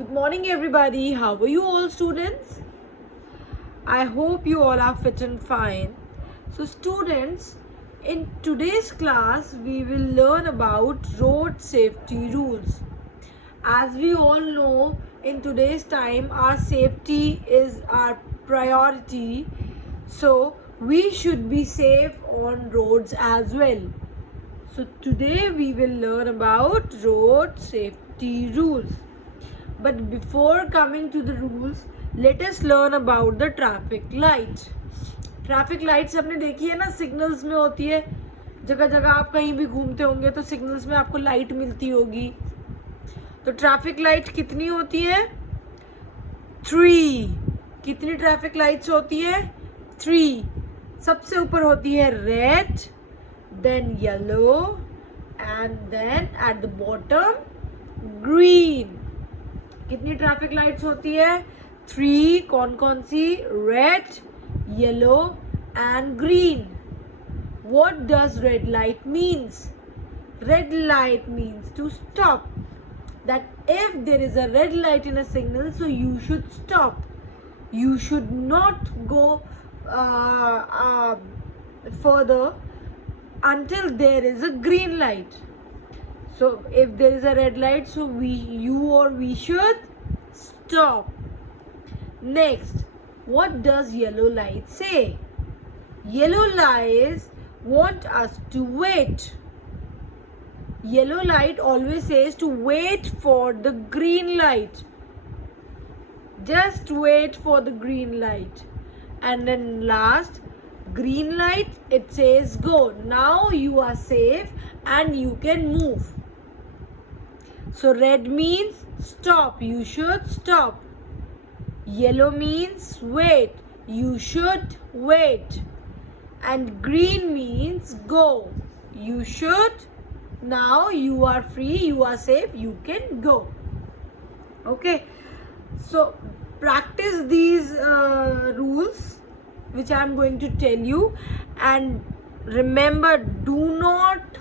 Good morning, everybody. How are you all, students? I hope you all are fit and fine. So, students, in today's class, we will learn about road safety rules. As we all know, in today's time, our safety is our priority. So, we should be safe on roads as well. So, today we will learn about road safety rules. But before coming to the rules, let us learn about the traffic light. Traffic lights आपने देखी है ना, signals में होती है. जगह जगह आप कहीं भी घूमते होंगे तो सिग्नल्स में आपको लाइट मिलती होगी. तो ट्रैफिक लाइट कितनी होती है? 3. कितनी ट्रैफिक लाइट्स होती है? 3. सबसे ऊपर होती है red, then yellow and then at the bottom green. कितनी ट्रैफिक लाइट्स होती है? 3. कौन कौन सी? Red, yellow and green. What does red light means? Red light means to stop. That if there is a red light in a signal, so you should stop. You should not go further until there is a green light. So if there is a red light, so we should stop. Next, what does yellow light say? Yellow lights want us to wait. Yellow light always says to wait for the green light. Just wait for the green light. And then last, green light, it says go. Now you are safe and you can move. So red means stop, you should stop. Yellow means wait, you should wait. And green means go, you should. Now you are free, you are safe, you can go. Okay, so practice these rules which I am going to tell you, and remember, do not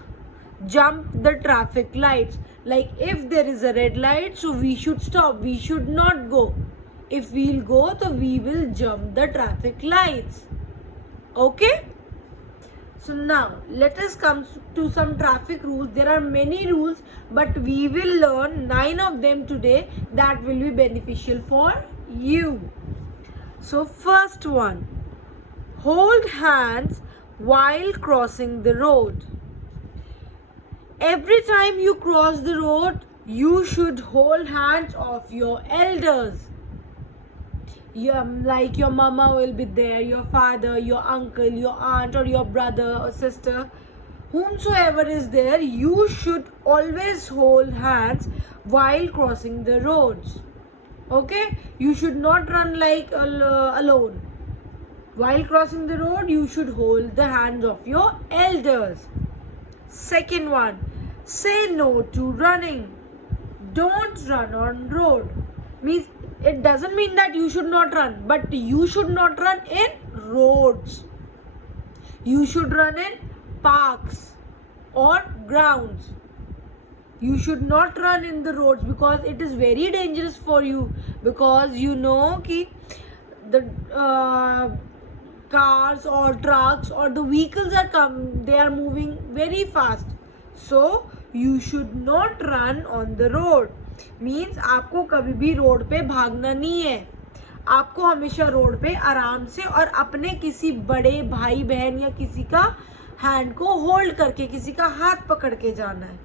jump the traffic lights. Like if there is a red light, so we should stop, we should not go. If we'll go, so we will jump the traffic lights. Okay, so now let us come to some traffic rules. There are many rules, but we will learn 9 of them today that will be beneficial for you. So first one, hold hands while crossing the road. Every time you cross the road, you should hold hands of your elders. Like your mama will be there, your father, your uncle, your aunt, or your brother or sister. Whomsoever is there, you should always hold hands while crossing the roads. Okay? You should not run like alone. While crossing the road, you should hold the hands of your elders. Second one, say no to running. Don't run on road. Means it doesn't mean that you should not run, but you should not run in roads. You should run in parks or grounds. You should not run in the roads because it is very dangerous for you, because you know ki the cars or trucks or the vehicles they are moving very fast. So you should not run on the road. Means आपको कभी भी road पे भागना नहीं है. आपको हमेशा road पे आराम से और अपने किसी बड़े भाई बहन या किसी का हैंड को होल्ड करके, किसी का हाथ पकड़ के जाना है.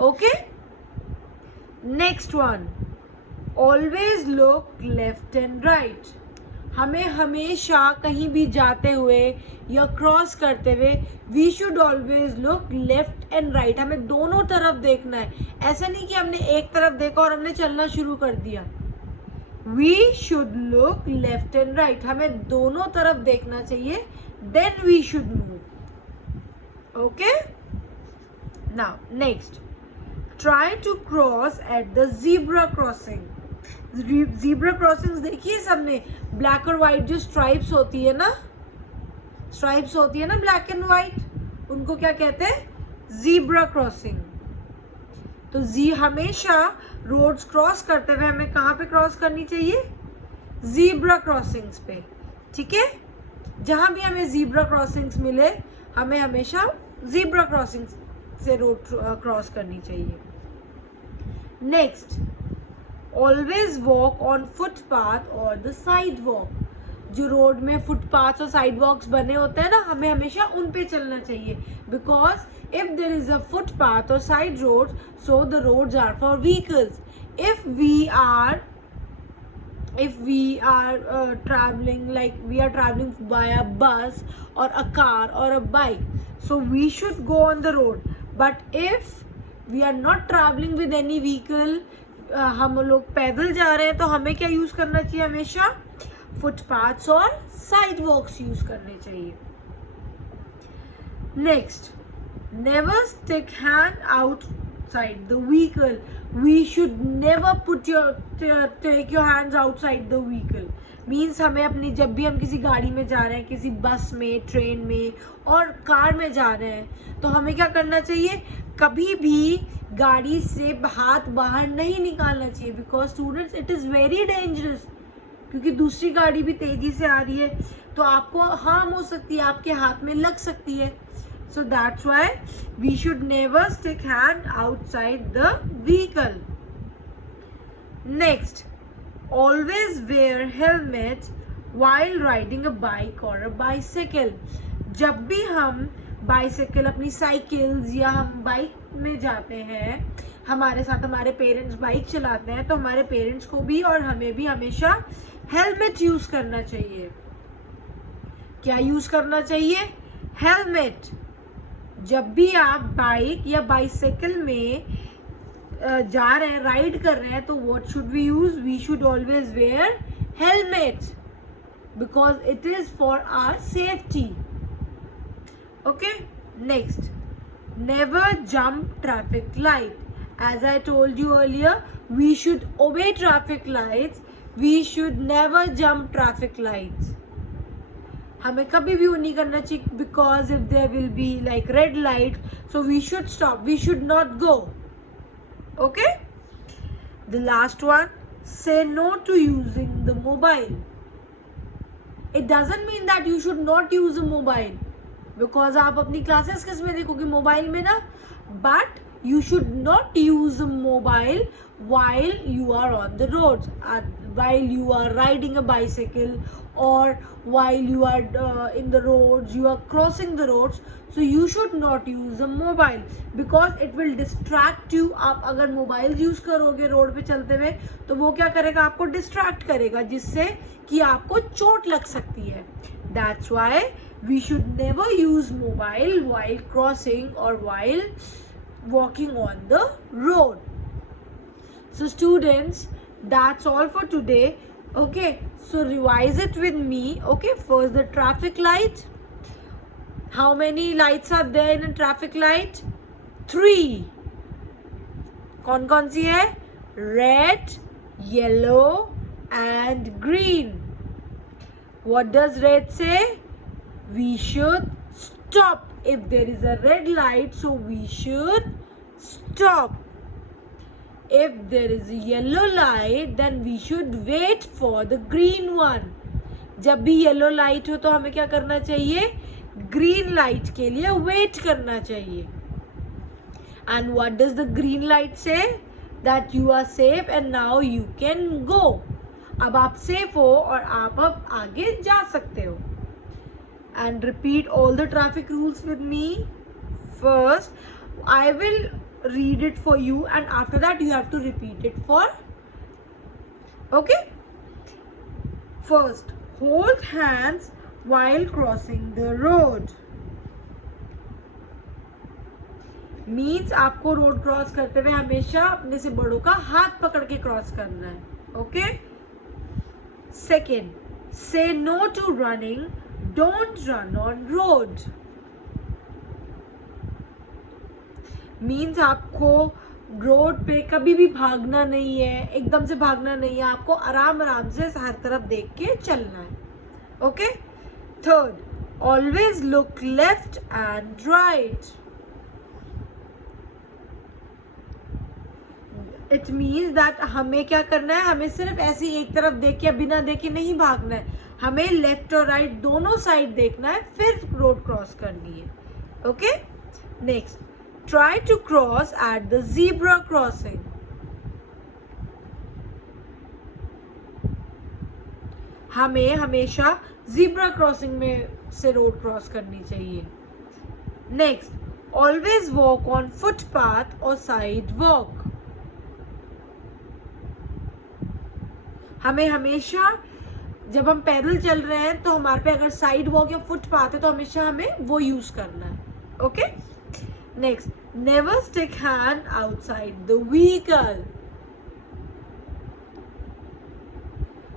Okay, next one, always look left and right. हमें हमेशा कहीं भी जाते हुए या क्रॉस करते हुए we should always look left and right. हमें दोनों तरफ देखना है. ऐसा नहीं कि हमने एक तरफ देखा और हमने चलना शुरू कर दिया. We should look left and right. हमें दोनों तरफ देखना चाहिए, then we should move. Okay, now next, try to cross at the zebra crossing. Zebra crossings देखिए सबने, ब्लैक और वाइट जो स्ट्राइप्स होती है ना, स्ट्राइप्स होती है ना ब्लैक एंड वाइट, उनको क्या कहते हैं? Zebra crossing. तो जी हमेशा रोड्स क्रॉस करते हुए हमें कहाँ पे क्रॉस करनी चाहिए? ज़ीब्रा क्रॉसिंग्स पे, ठीक है। जहाँ भी हमें ज़ीब्रा क्रॉसिंग्स मिले हमें हमेशा ज़ीब्रा क्रॉसिंग्स से रोड क्रॉस करनी चाहिए। Next, always walk on footpath और द साइड वॉक। जो रोड में फुटपाथ और साइड वॉक्स बने होते हैं ना, हमें हमेशा उन पे चलना चाहिए, because if there is a footpath और side road, so the roads are for vehicles. If we are traveling, like we are traveling by a bus or a car or a bike, so we should go on the road. But if we are not traveling with any vehicle, हम लोग पैदल जा रहे हैं, तो हमें क्या use करना चाहिए? हमेशा फुटपाथ्स और साइड वॉक्स यूज करने चाहिए। Next, never stick hand outside the vehicle. We should never take your hands outside the vehicle. Means हमें अपनी, जब भी हम किसी गाड़ी में जा रहे हैं, किसी बस में, ट्रेन में और कार में जा रहे हैं, तो हमें क्या करना चाहिए? कभी भी गाड़ी से हाथ बाहर नहीं निकालना चाहिए, because students it is very dangerous, क्योंकि दूसरी गाड़ी भी तेजी से आ रही है, तो आपको हार्म हो सकती है, आपके हाथ में लग सकती है। So that's why we should never stick hand outside the vehicle. Next, always wear helmet while riding a bike or a bicycle. जब भी हम बाइसाइकिल, अपनी साइकिल्स या हम बाइक में जाते हैं, हमारे साथ हमारे पेरेंट्स बाइक चलाते हैं, तो हमारे पेरेंट्स को भी और हमें भी हमेशा हेलमेट यूज करना चाहिए। क्या यूज करना चाहिए? हेलमेट। जब भी आप बाइक या बाइसाइकिल में जा रहे हैं, राइड कर रहे हैं, तो what should we use? We should always wear helmet, because it is for our safety. Okay, next, never jump traffic light. As I told you earlier, we should obey traffic lights. We should never jump traffic lights. हमें कभी भी वो नहीं करना चाहिए, because if there will be like red light, so we should stop. We should not go. Okay? The last one, say no to using the mobile. It doesn't mean that you should not use a mobile, because आप अपनी classes किस में देखोगे? Mobile में ना. But you should not use a mobile while you are on the roads, while you are riding a bicycle, or while you are in the roads, you are crossing the roads. So you should not use a mobile, because it will distract you. आप अगर mobile use करोगे road पे चलते हुए, तो वो क्या करेगा? आपको डिस्ट्रैक्ट करेगा, जिससे कि आपको चोट लग सकती है. That's why we should never use mobile while crossing or while walking on the road. So students, that's all for today. Okay, so revise it with me. Okay, first the traffic light. How many lights are there in a traffic light? 3. कौन सी है? Red, yellow and green. What does red say? We should stop. If there is a red light, so we should stop. If there is a yellow light, then we should wait for the green one. जब भी yellow light हो, तो हमें क्या करना चाहिए? Green light के लिए वेट करना चाहिए. And what does the green light say? That you are safe and now you can go. अब आप सेफ हो और आप अब आगे जा सकते हो. And repeat all the traffic rules with me. First, I will read it for you, and after that you have to repeat it for. Okay? First, hold hands while crossing the road. Means आपको road cross करते हुए हमेशा अपने से बड़ों का हाथ पकड़ के क्रॉस करना है. Okay? Second, say no to running. Don't run on road. Means आपको रोड पे कभी भी भागना नहीं है, एकदम से भागना नहीं है, आपको आराम आराम से हर तरफ देख के चलना है. Okay? Third, always look left and right. It means that हमें क्या करना है, हमें सिर्फ ऐसे एक तरफ देख के बिना देखे नहीं भागना है, हमें लेफ्ट और राइट दोनों साइड देखना है, फिर रोड क्रॉस करनी है. Okay. Next, try to cross at the zebra crossing. हमें हमेशा ज़ीब्रा क्रॉसिंग में से रोड क्रॉस करनी चाहिए. Next, always walk on footpath और साइड वॉक. हमें हमेशा जब हम पैदल चल रहे हैं तो हमारे पे अगर साइड वॉक या फुटपाथ है तो हमेशा हमें वो यूज करना है. Okay. Next, never stick hand outside the vehicle.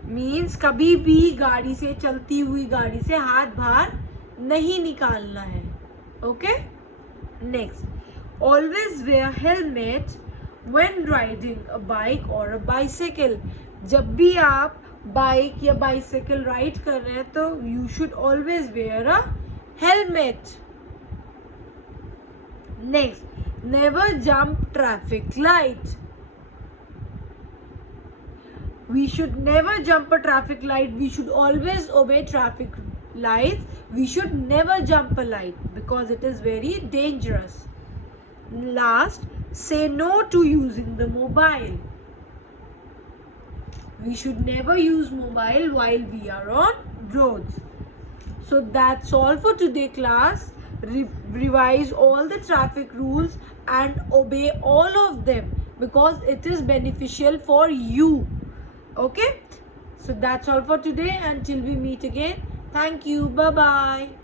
Means कभी भी गाड़ी से, चलती हुई गाड़ी से हाथ बाहर नहीं निकालना है. Okay. Next, always wear helmet when riding a bike और अ बाइसाइकिल. जब भी आप बाइक या बाइसाइकिल राइड कर रहे हैं तो you should always where a helmet. Next, never jump traffic light. We should never jump a traffic light. We should always obey traffic lights. We should never jump a light because it is very dangerous. Last, say no to using the mobile. We should never use mobile while we are on roads. So that's all for today, class. Revise all the traffic rules and obey all of them because it is beneficial for you. Okay, so that's all for today. Until we meet again, thank you. Bye bye.